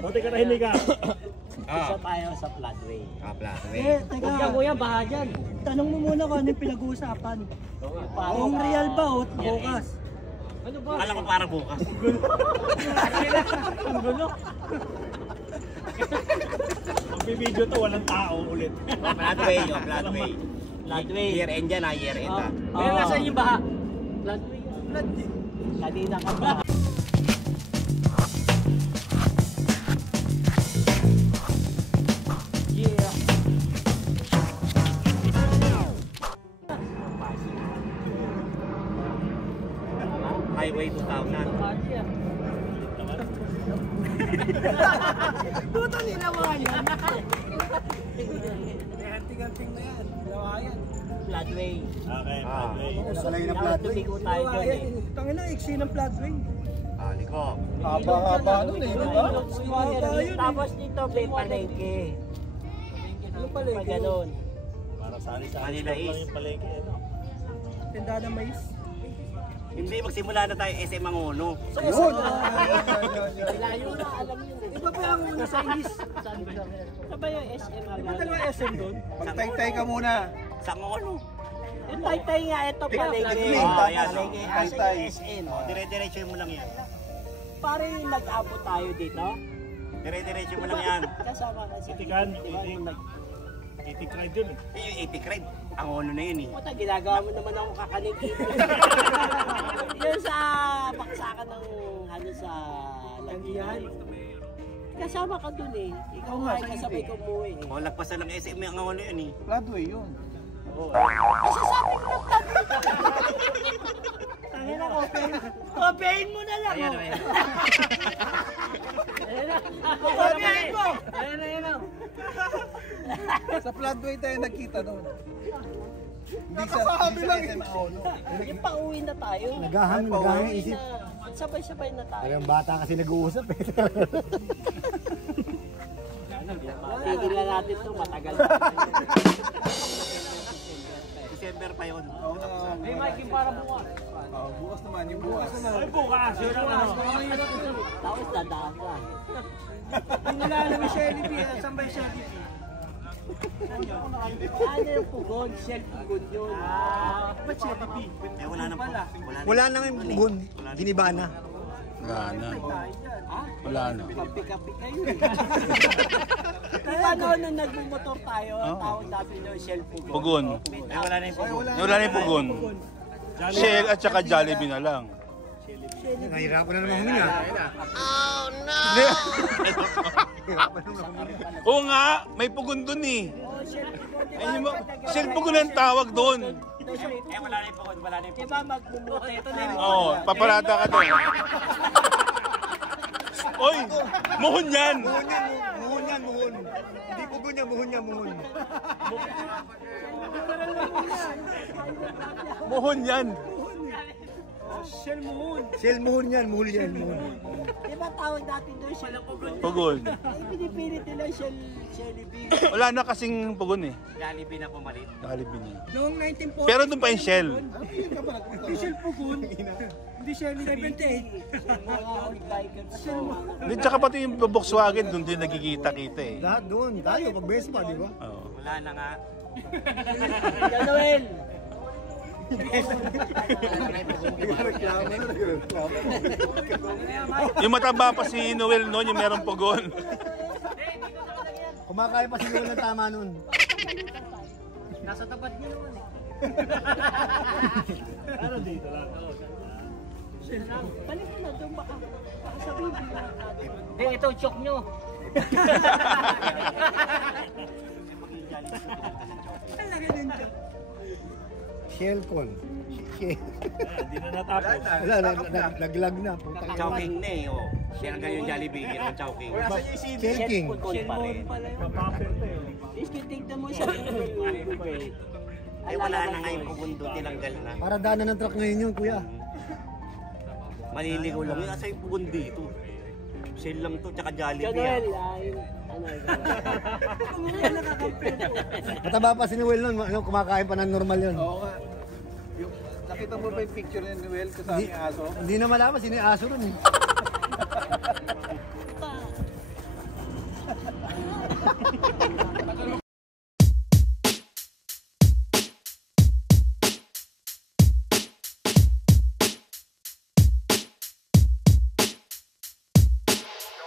Buti ka nahinig ka. Isa tayo sa floodway. Floodway. Teka. Huwag yan kuya, baha dyan. Tanong mo muna kung ano yung pinag-uusapan. Kung real ba o bukas? Ano ba? Akala ko para bukas. Ang gulo. Magbibideo to, walang tao ulit. Floodway, floodway. Floodway. Year end yan ha, year end ha. Pero nasaan yung baha? Floodway. Floodway. Kanina ka ba? Yeah. Highway 2000. Puto nila mga yan. Hanting-hanting na yan. Lawayan. Floodway. Okay, floodway. Nakalagay na Dapat floodway. tumigo tayo dyan eh. Tangin na, iksi ng floodway. Liko. Haba-haba nun eh, di ba? Tapos dito may palengke. Ano Pag palengke? ganun. Para sari-sari Manila lang East. yung palengke. Ano? Tindahan ng mais. Hindi, magsimula na tayo SM Manguno. Yun! Layo na, alam nyo. Iba pa yung nasa is. Ano ba yung SM? Iba talaga SM doon. Magtay-tay ka muna. Sa Manguno. Yung taytay nga, ito palengke. Ayan, Palengke, oh. asa Taytay. yung SM. Dire-diretso mo lang yan. Pare yung nag-abot tayo dito. Dire-diretso mo lang yan. Kasama ka sa... Titikan, Diba yung nag... titik ride yun eh. Yung 80 cred, ang ono na yun eh. Puta, ginagawa mo naman ako kakanikito. Yun sa baksakan ng ano sa Landian. Kasama ka dun eh. Ikaw nga ay kasabay ko umuwi eh. O, lagpasan ng SM ang ono yun eh. Floodway yun. Tangina ko, kopiahin mo na lang. Ayan, oh. ayan. Ayan na. Kopiahin mo. Ayan na, ayan na. Sa floodway tayo nagkita doon. Hindi sa SM Manguno. Yung pauwi na tayo. Naghahang isip. Sabay-sabay na tayo. Yung bata kasi nag-uusap eh. Tigilan natin ito, matagal. December pa yun. May Mikey para bukas. Bukas naman, yung bukas. Ay, bukas! Yun ang ano. Tapos dadaan ka. Yung nalala mo Shelly B, saan ba yung Shelly B? Ano yung pugon? Shell pugon yun. Ba't Shelly B? Eh, wala na po. Wala nang yung bugon. Giniba na. Tayo dyan. Wala na. Kapi-kapi kayo eh. Kaya nung nagmumotor tayo, ang tawag natin yung Shell pugon. Pugon. Eh, wala na yung po. Wala na yung pugon. Shell at saka Jollibee na lang. Nahirapan na naman huminga. Oo nga, may pugon dun eh. Ayun mo, Shell pugon ang tawag dun. Eh, wala na yung po. Wala na yung po. Diba magmumotor? Ito na yung Oo, paparada ka dun. Oy, muhon yan. Muhon yan, muhon. Hindi pugon niya, muhon niya, muhon. Muhon yan. Shell Moon. Shell muhon yan, muhon yan, muhon. Diba tawag natin doon Shell pugon? Pugon. Ay, pinipilit nila Shelly B. Wala na kasing pugon eh. Jollibee na pumalit. Jollibee na. Noong 1940. Pero doon pa yung Shell. Hindi Shell Pugun. Hindi Shelly 78. Hindi, tsaka pati yung Volkswagen, doon din nagkikita-kita eh. Lahat doon, tayo, pag Vespa, di ba? Oo. Wala na nga. Noel! Yung mataba pa si Noel noon, yung merong pugon. Kumakain pa si Noel ng tama nun. Nasa tapat niyo naman eh. Ano dito lang? Balik mo na doon baka sabihin mo na. Hindi, ito chok nyo. Talaga din dyan. Shellcon. Hindi na natapos. Wala, naglag na. Chowking na eh. Oh. Siya ang ganyan Jollibee. Yan ang Chowking. Shell King. Shell pa rin. Kapapir to eh. Tingnan mo siya. Eh, wala na nga yung pugundo. Tinanggal na. Para daanan ng truck ngayon yun, kuya. Maliligaw lang. Yung asa yung pugon dito. Shell lang to. Tsaka Jollibee. Noel, ah. Mataba pa si Noel nun, kumakain pa ng normal yun. Oo nga. Nakita mo ba yung picture ni Noel kasama yung aso? Hindi na malaman, sino yung aso nun eh.